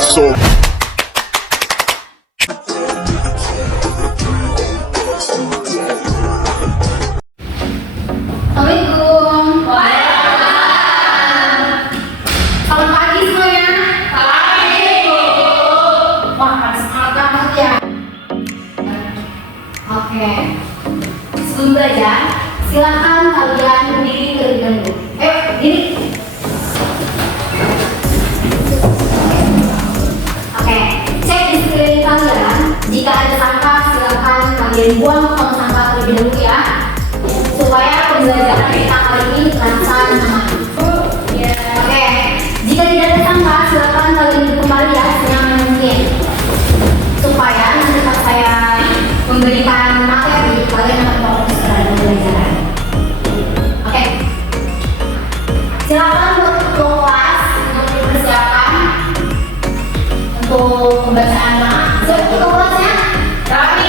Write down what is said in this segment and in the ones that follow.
so. Assalamualaikum. Selamat pagi semuanya. Pagi, Bu. Wah, harus semangat banget ya. Oke. Sebelum belajar, silakan kalian berdiri terlebih dahulu. Diri. Oke, cek di sekeliling kalian. Jika ada sampah, silakan kalian buang tong sampah terlebih dahulu ya, supaya pembelajaran kita kali ini terasa nyaman. Oke, jika tidak ada sampah, silakan kalian duduk kembali ya senyaman mungkin, supaya nanti pas saya memberikan materi kalian akan fokus terhadap pembelajaran. Oke, silakan untuk kelas untuk dipersiapkan untuk pembacaan. Siap untuk kelasnya? Rapi.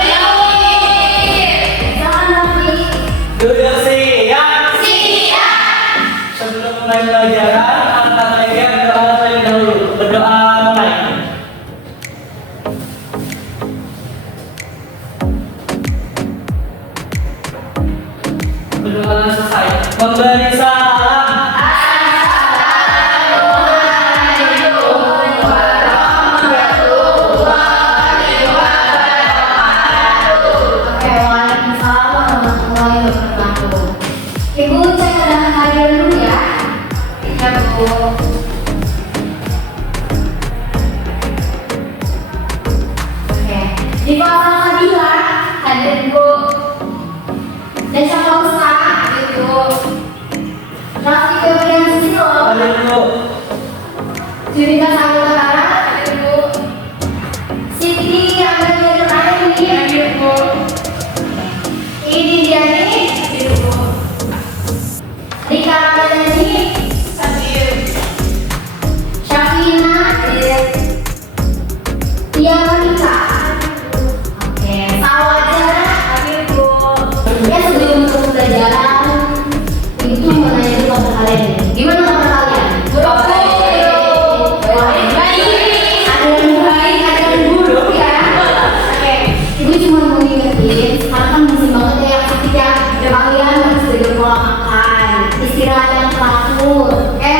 Silakan Rapi. Duduk siap. Siap. Sebelum mulai pelajaran, angkat tangan berdoa terlebih dahulu. Berdoa mulai. Berdoa selesai. Memberi salam. Oke, waalaikumsalam warahmatullahi wabarakatuh. Ibu cek keadaan kalian dulu ya. Ya, Bu. Oke, di kelas Al-Fadilah ada Ibu Desya Pausa, Ibu Rafi Febrian Susilo, Ada dulu. Judika Saudara, Ibu Siti Angga Aini, Ibu Ini Diani, Ibu Rika Ramadhani, Syafina, Tiara Rika. Oke, Sawaja, Ibu. Ya, sebelum untuk pembelajaran, Ibu tuh mau nanya dulu ke kalian. Gimana kabar kalian? Ada yang baik, ada yang buruk ya. Oke, Ibu cuma mau ngingetin, sekarang kan musim banget ya yang sakit ya. Kalian harus jaga pola makan, istirahat yang teratur, oke?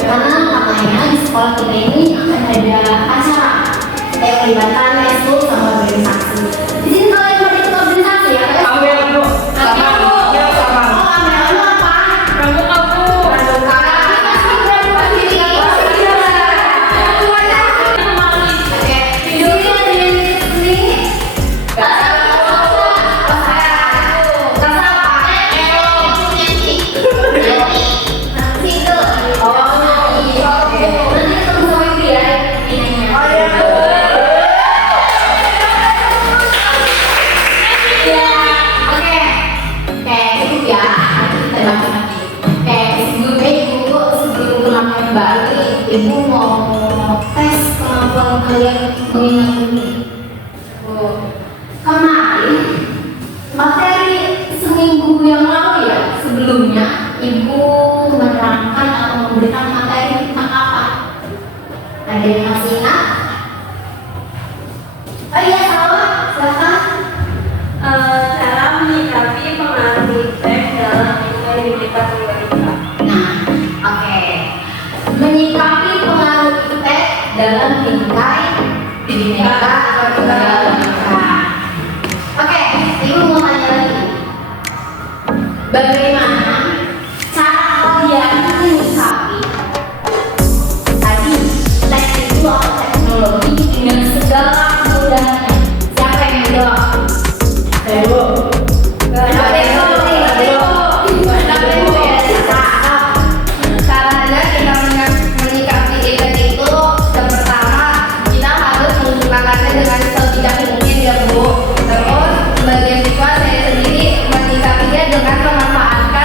Karena katanya di sekolah kita ini akan ada acara kayak pelibatan ekskul sama organisasi. Di sini kalian pada ikut organisasi ya? Ambil dulu. Ya, sama. Oh, ambil lu apa? Kamu aku. Pramuka. Pasti pramuka sini. Oke, di sini ada yang di sini. Rasa apa? Nasi itu. Oh, oke. Nanti ketemu sama Ibu ya. Oh ya. Ya, oke. Oke, cukup ya. Kita bahas lagi. Oke, sebelumnya sebelum kenapa baru nih, Ibu mau tes kemampuan kalian mengingat ini. Kemarin materi seminggu yang lalu ya, sebelumnya Ibu menerangkan atau memberikan materi tentang apa? Ada yang masih ingat? Oh iya, salah, silakan. Cara menyikapi pengaruh teks dalam identitas wanita. Nah, oke. Menyikapi pengaruh teks dalam bingkai bineka tunggal ika. Oke, Ibu mau tanya lagi. Bagaimana cara kalian menyikapi tadi teks itu atau teknologi dengan segala kemudahannya? Siapa yang mau jawab? Ibu. Caranya kita menyikapi event itu yang pertama kita harus menggunakannya dengan sebijak mungkin ya Bu. Terus sebagai siswa saya sendiri menyikapinya dengan memanfaatkan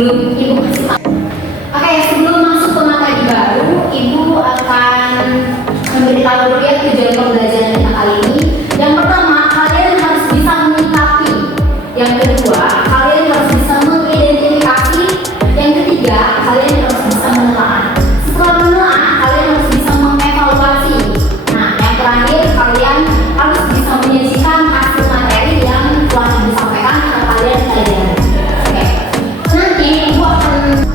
sebelum ibu kasih tahu. Oke, sebelum masuk ke materi baru, ibu akan memberitahu dulu ya tujuan pembelajaran kita kali ini. Yang pertama, kalian harus bisa menyikapi. Yang kedua, kalian harus bisa mengidentifikasi. Yang ketiga, kalian harus bisa menelaah. Setelah menelaah, kalian harus bisa mengevaluasi. Nah, yang terakhir, kalian harus bisa menyajikan hasil materi yang telah disampaikan kepada kalian pelajari. Oke, nanti ibu akan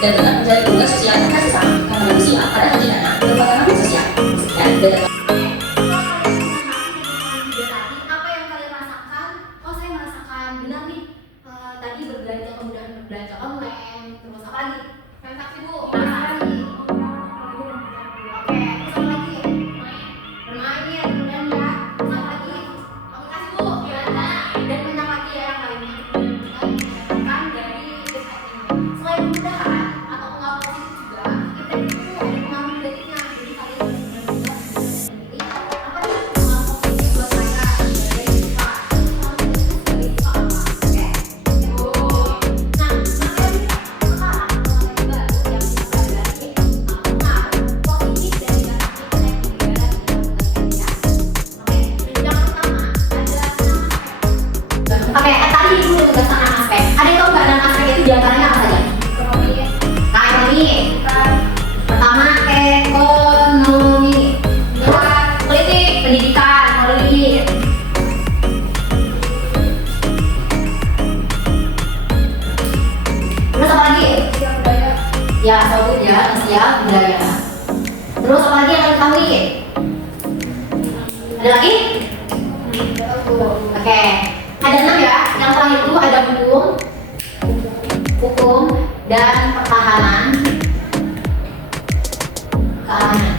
dan tetap menjalin hubungan sosial antar sesama karena manusia pada hakikatnya merupakan makhluk sosial. Sekian dan apa yang kalian rasakan? Oh, saya merasakan benar nih. Tadi berbelanja, kemudahan berbelanja online, terus apa lagi? Transaksi bu, transaksi. Oke, terus apa lagi? Bermain, kemudian ya, terus apa lagi? Komunikasi bu, dan banyak lagi ya yang lainnya. Dapatkan dari website ini. Selain kemudahan atau pengaruh positif juga, kita itu ada pengaruh negatifnya. Jadi kalian benar-benar bisa sendiri. Apa nih pengaruh positif buat saya dari siswa? Dari siswa apa? Oke. Nah, materi sekarang materi baru yang kita pelajari pengaruh positif dan negatif naik di negara kita ya. Oke, yang pertama ada 6 aspek. Oke, tadi ibu udah tugaskan 6 aspek. Ada yang tahu nggak 6 aspek itu diantaranya apa saja? Nah, ekonomi. Pertama ekonomi. Kedua politik, pendidikan, politik. Terus apa lagi? Ya, sosial budaya, sosial budaya. Terus apa lagi yang kalian ketahui? Ada lagi? Oke, ada 6 ya. Yang terakhir itu ada hukum dan pertahanan, keamanan.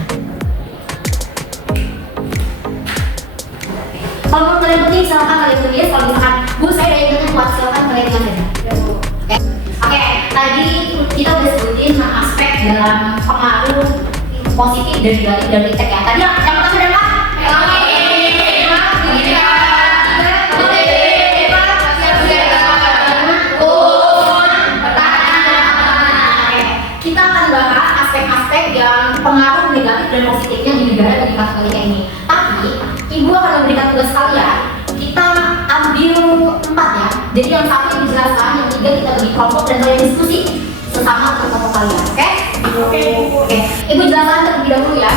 Kalau menurut kalian penting, silakan kalian tulis. Kalau misalkan, Bu, saya ada yang kuat, silakan kalian tinggal saja. Oke, tadi kita udah sebutin 6 aspek dalam pengaruh positif dan negatif dari tech ya. Tadi yang pertama adalah ekonomi. Kita akan bahas aspek-aspek yang pengaruh negatif dan positifnya di negara yang kita kali ini. Tapi ibu akan memberikan tugas kalian. Kita ambil 4 ya. Jadi yang satu yang dijelaskan, yang 3 kita bagi kelompok dan kalian diskusi sesama kelompok kalian. Oke? Oke. Ibu jelaskan terlebih dahulu ya.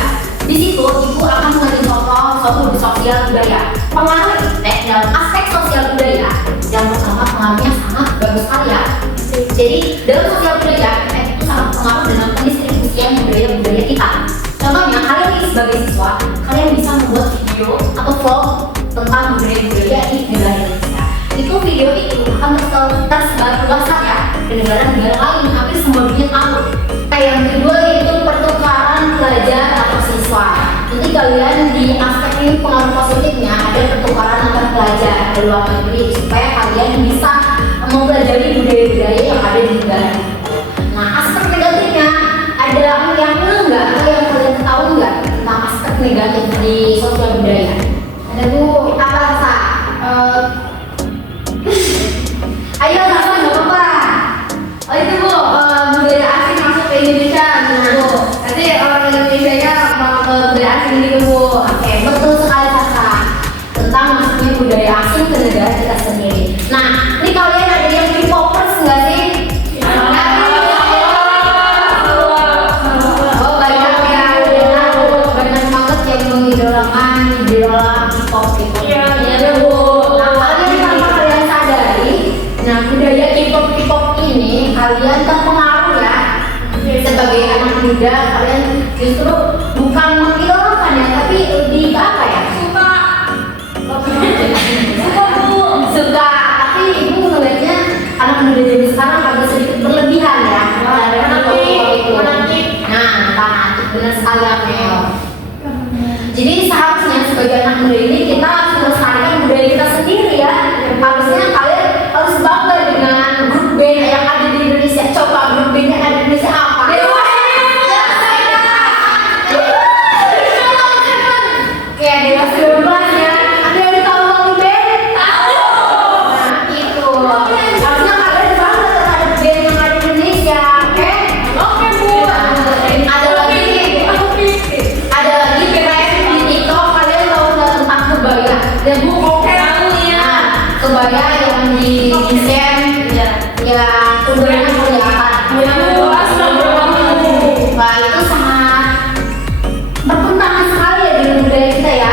Di situ ibu akan mengambil contoh suatu sosial budaya. Pengaruh tech dalam aspek sosial budaya. Yang pertama pengaruhnya sangat Jadi dalam sosial budaya itu sangat berpengaruh dalam pendistribusian budaya-budaya kita. Contohnya, kalian nih sebagai siswa, kalian bisa membuat video atau vlog tentang budaya-budaya di negara Indonesia. Itu video itu akan tersebar luas ya ke negara-negara lain, hampir semua dunia tahu. Yang kedua itu pertukaran pelajar atau siswa. Jadi kalian di aspek ini pengaruh positifnya ada pertukaran antar pelajar ke luar negeri supaya kalian bisa mempelajari budaya-budaya yang ada di negara. Nah, aspek negatifnya ada yang enggak atau yang kalian tahu nggak tentang aspek negatif di sosial budaya? Ada Bu, apa rasa? Ayo rasa nggak apa-apa. Oh itu Bu, budaya asing masuk ke Indonesia, Bu. Nanti orang Indonesia mau ke budaya asing gitu Bu. Oke, betul sekali Sasa. Tentang masuknya budaya asing ke negara kita sendiri. Nah, ini kalian ada yang K-popers nggak sih? Oh banyak ya, banyak banget yang mengidolakan idola K-pop gitu. Iya, Iya Bu. Nah, kalian tanpa kalian sadari, nah budaya K-pop ini kalian terpengaruh ya. Sebagai anak muda, kalian justru bukan mengidolakan ya, tapi lebih apa ya? Suka Bu, suka. Tapi ibu ngeliatnya anak muda zaman sekarang agak sedikit berlebihan ya. Fanatik. Nah, fanatik benar sekali Amel. Jadi seharusnya sebagai anak muda ini kita harus melestarikan budaya kita sendiri ya. Harusnya kalian harus bangga dengan grup band yang ada di Indonesia. Coba grup band yang ada di Indonesia apa? Kayak Dewa 19 ya. Ada yang tahu lagu band? Tahu. Nah itu. Harusnya kalian bangga terhadap band yang ada di Indonesia. Oke? Oke Bu. Ada lagi keren di TikTok. Kalian tahu nggak tentang kebaya? Dan Bu, tahu ya. Kebaya yang di desain ya udaranya kelihatan. Wah itu sangat bertentangan sekali ya dengan budaya kita ya.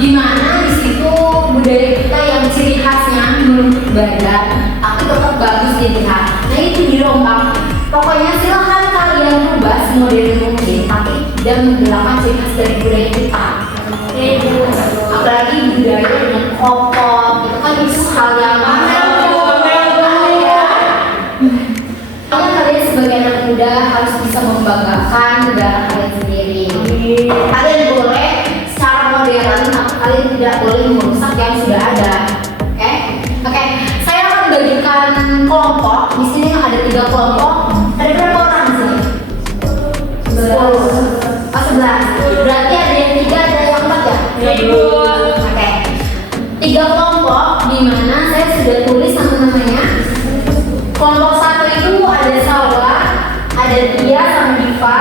Dimana di situ budaya kita yang ciri khasnya menutup badan, tapi tetap bagus dilihat. Nah itu dirombak. Pokoknya silahkan kalian rubah semodern mungkin, tapi tidak menghilangkan ciri khas dari budaya kita. Apalagi budaya dengan kopok, itu kan itu hal yang kalian sebagai anak muda harus bisa membanggakan negara kalian sendiri. Kalian boleh secara modern, tapi kalian tidak boleh merusak yang sudah ada. Oke. Saya akan bagikan kelompok. Di sini ada 3 kelompok. Ada berapa orang di sini? 10. 11. Berarti ada yang 3, ada yang 4 ya? Oke. 3 kelompok di mana saya sudah tulis nama-namanya. Kelompok 1 itu ada Salwa, ada Tia sama Diva.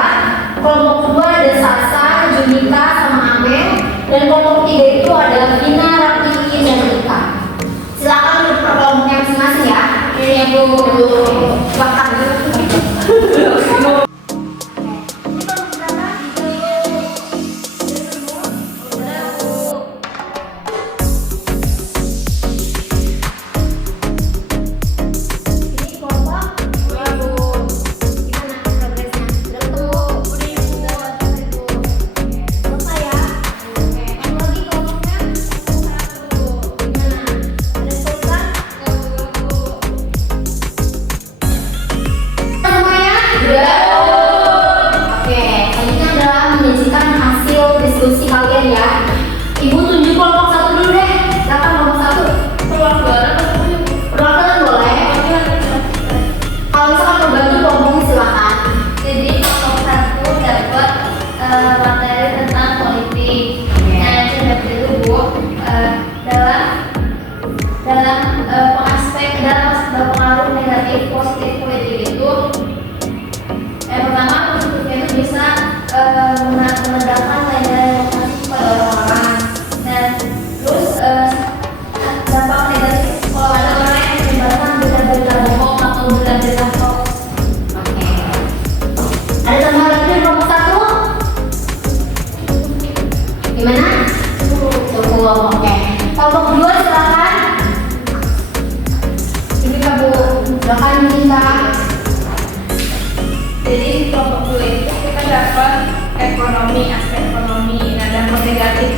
Kelompok 2 ada Sasa, Junika sama Amel. Dan kelompok 3 itu ada Vina, Rati, dan Rika. Silakan duduk per kelompoknya masing-masing ya. Ini Bu, silakan.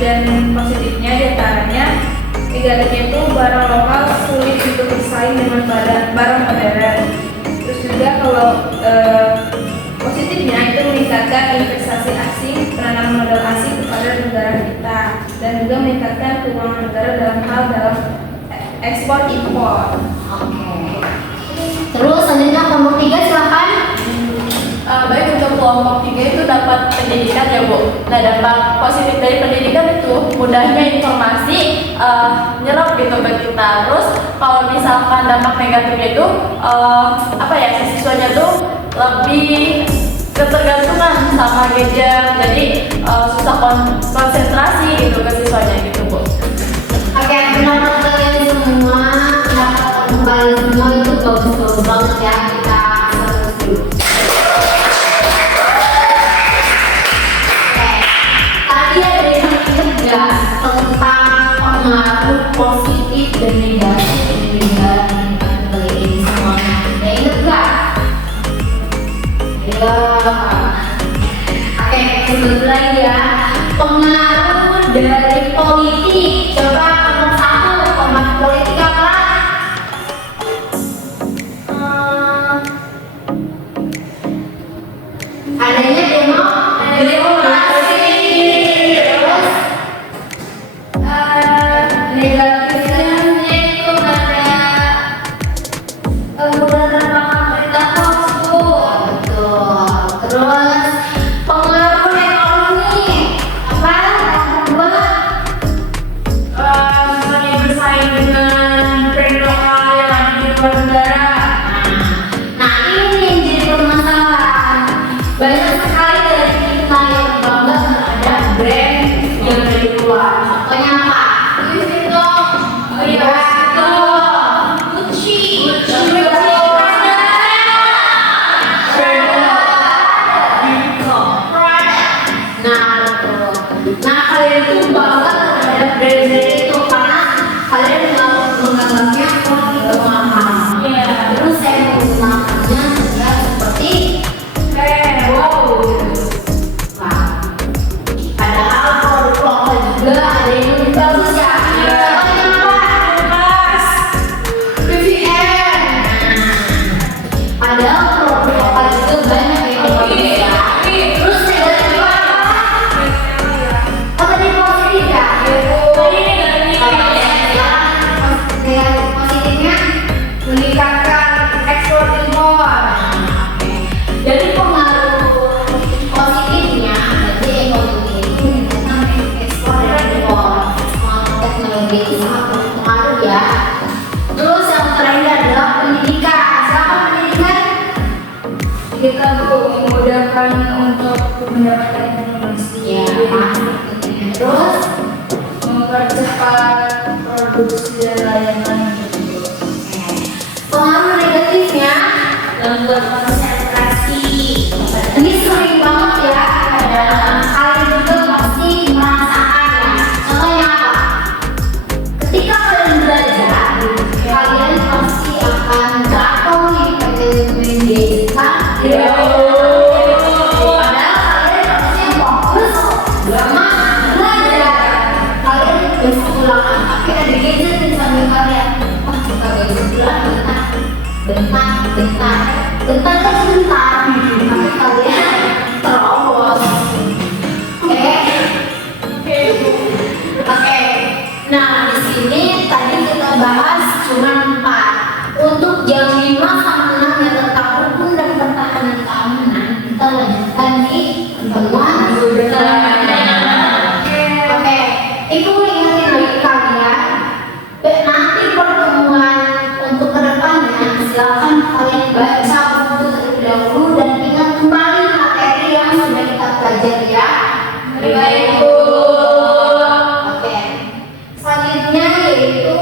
dan positifnya diantaranya negatifnya itu barang lokal sulit untuk bersaing dengan barang modern. Terus juga kalau positifnya itu meningkatkan investasi asing, penanaman modal asing kepada negara kita, dan juga meningkatkan keuangan negara dalam ekspor impor. Oke. Terus selanjutnya kelompok 3 silakan. Baik, untuk kelompok 3 itu dapat pendidikan ya Bu. Nah, dampak positif dari pendidikan itu mudahnya informasi nyerap gitu ke kita. Terus kalau misalkan dampak negatifnya itu siswanya tuh lebih ketergantungan sama gadget, jadi susah konsentrasi gitu ke siswanya gitu Bu. Oke, pendapat kalian semua, kalian semua itu bagus-bagus banget ya, kita setuju. Oke, tadi ada yang tegas tentang pengaruh positif dan negatif dari ini semuanya. Ada yang ingat nggak? Ya. Oke, sebut lagi ya. Pengaruh dari politik. Coba nomor 1, pengaruh politik apa? Adanya demokrasi. Terus negatifnya itu ada beberapa berita hoax Bu. Betul. Terus pengaruh ekonomi apa? Misalnya bersaing dengan brand lokal yang ada di luar negara. Nah, ini yang jadi permasalahan. Banyak sekali dari kita yang bangga terhadap brand yang ada di luar. Contohnya apa? Louis Vuitton. Oh iya, Gucci. Nah, betul. Nah, kalian itu bangga terhadap brand-brand itu karena kalian menganggapnya itu mahal. Terus saya menggunakannya juga seperti wow. Wah. Padahal produk lokal juga ada yang lebih bagus ya. Contohnya apa? BVN. Padahal produk lokal juga banyak yang bagus ya. Terus negatif apa? Oh, tadi positif ya? Positifnya Meningkatkan ekspor impor. jadi pengaruh positifnya jadi ekonomi ini tentang ekspor dan impor, teknologi itu sangat berpengaruh ya. Terus yang terakhir adalah pendidikan. Siapa pendidikan? Kita memudahkan untuk mendapatkan informasi. Ya. Terus Mempercepat produksi dan layanan. pengaruh negatifnya membuat konsentrasi. Ini sering banget ya. Kalian juga pasti merasakan ya. Contohnya apa? Ketika kalian belajar, kalian pasti akan jatuh nih pengen desa. Padahal kalian harusnya fokus sama belajar. Kalian besok ulangan, tapi ada gadget di samping kalian. Wah, kita gadget ulang bentar kan sebentar, tapi kalian terobos. Oke. Nah, di sini tadi kita bahas cuma 4. Untuk jam 5 sama 6 ya tentang hukum dan pertahanan keamanan, kita lanjutkan di pertemuan berikutnya. Oke, itu ingatin lagi kalian. Nanti pertemuan untuk kedepannya silakan kalian baca buku terlebih dahulu dan ingat kembali materi yang sudah kita pelajari ya. Baik Bu. Oke. Selanjutnya yaitu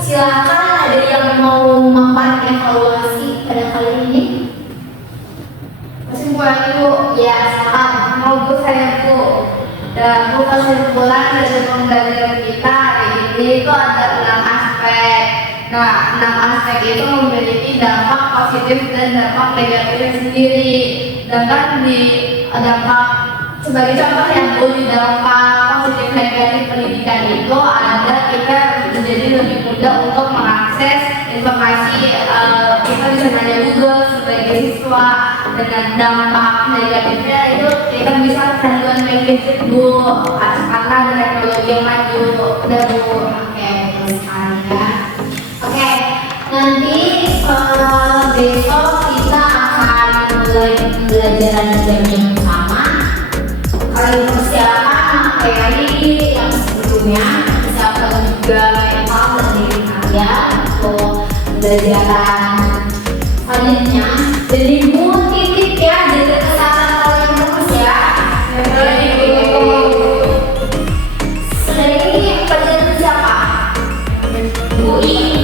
silakan ada yang mau memaparkan evaluasi pada kali ini. Kesimpulan Bu, Ya, silakan. mau Bu saya Bu. Dan Bu kesimpulan dari pembelajaran kita hari ini itu ada 6 aspek. Nah, 6 aspek itu memiliki dampak positif dan dampak negatifnya sendiri. Sedangkan di dampak sebagai contoh yang Bu, di dampak positif negatif pendidikan itu ada kita menjadi lebih mudah untuk mengakses informasi. Kita bisa nanya Google sebagai siswa. Dengan dampak negatifnya itu kita bisa kecanduan main gadget Bu, karena ada teknologi yang maju. Udah Bu, oke, betul sekali ya. Oke, nanti besok kita akan mulai pembelajaran jam yang sama. Kalian persiapan materi yang sebelumnya, persiapan juga mental dan diri kalian untuk pembelajaran selanjutnya. Jadi titip ya, jaga kesehatan kalian terus ya. Sudah ini pelajaran siapa? Bu I.